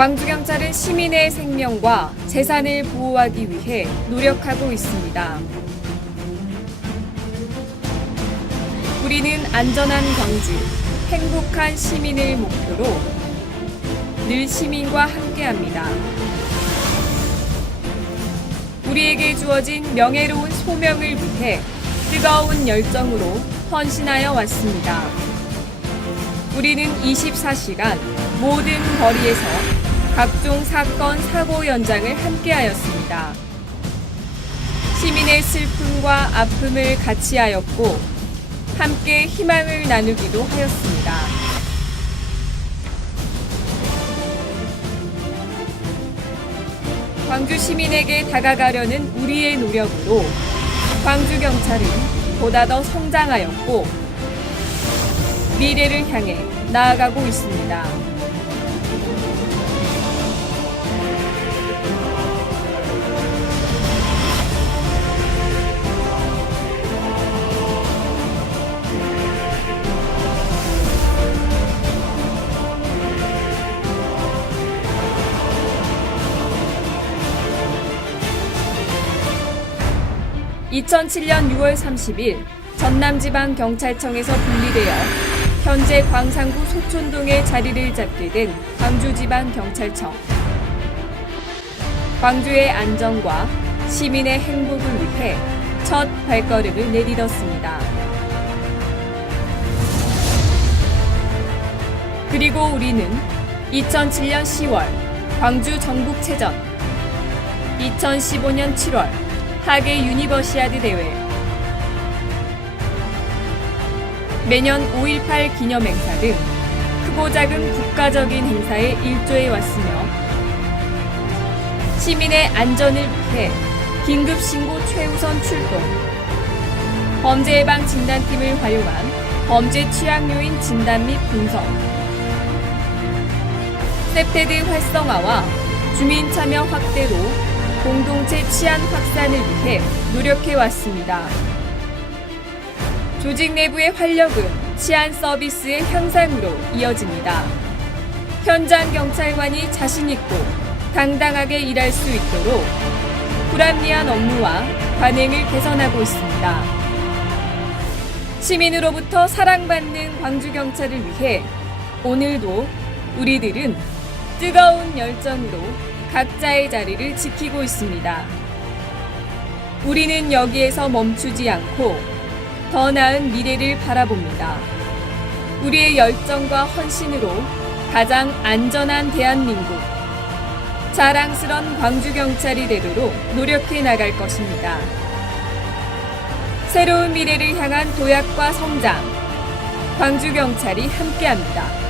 광주경찰은 시민의 생명과 재산을 보호하기 위해 노력하고 있습니다. 우리는 안전한 광주, 행복한 시민을 목표로 늘 시민과 함께합니다. 우리에게 주어진 명예로운 소명을 위해 뜨거운 열정으로 헌신하여 왔습니다. 우리는 24시간 모든 거리에서 각종 사건, 사고 현장을 함께하였습니다. 시민의 슬픔과 아픔을 같이 하였고, 함께 희망을 나누기도 하였습니다. 광주 시민에게 다가가려는 우리의 노력으로 광주 경찰은 보다 더 성장하였고, 미래를 향해 나아가고 있습니다. (2007년 6월 30일) 전남지방경찰청에서 분리되어 현재 광산구 소촌동에 자리를 잡게 된 광주지방경찰청. 광주의 안전과 시민의 행복을 위해 첫 발걸음을 내딛었습니다. 그리고 우리는 2007년 10월 광주 전국체전, 2015년 7월 하계 유니버시아드 대회, 매년 5.18 기념 행사 등 크고 작은 국가적인 행사에 일조해 왔으며 시민의 안전을 위해 긴급 신고 최우선 출동, 범죄 예방 진단팀을 활용한 범죄 취약 요인 진단 및 분석, 셉테드 활성화와 주민 참여 확대로 공동체 치안 확산을 위해 노력해 왔습니다. 조직 내부의 활력은 치안 서비스의 향상으로 이어집니다. 현장 경찰관이 자신있고 당당하게 일할 수 있도록 불합리한 업무와 관행을 개선하고 있습니다. 시민으로부터 사랑받는 광주경찰을 위해 오늘도 우리들은 뜨거운 열정으로 각자의 자리를 지키고 있습니다. 우리는 여기에서 멈추지 않고 더 나은 미래를 바라봅니다. 우리의 열정과 헌신으로 가장 안전한 대한민국, 자랑스런 광주경찰이 되도록 노력해 나갈 것입니다. 새로운 미래를 향한 도약과 성장, 광주경찰이 함께합니다.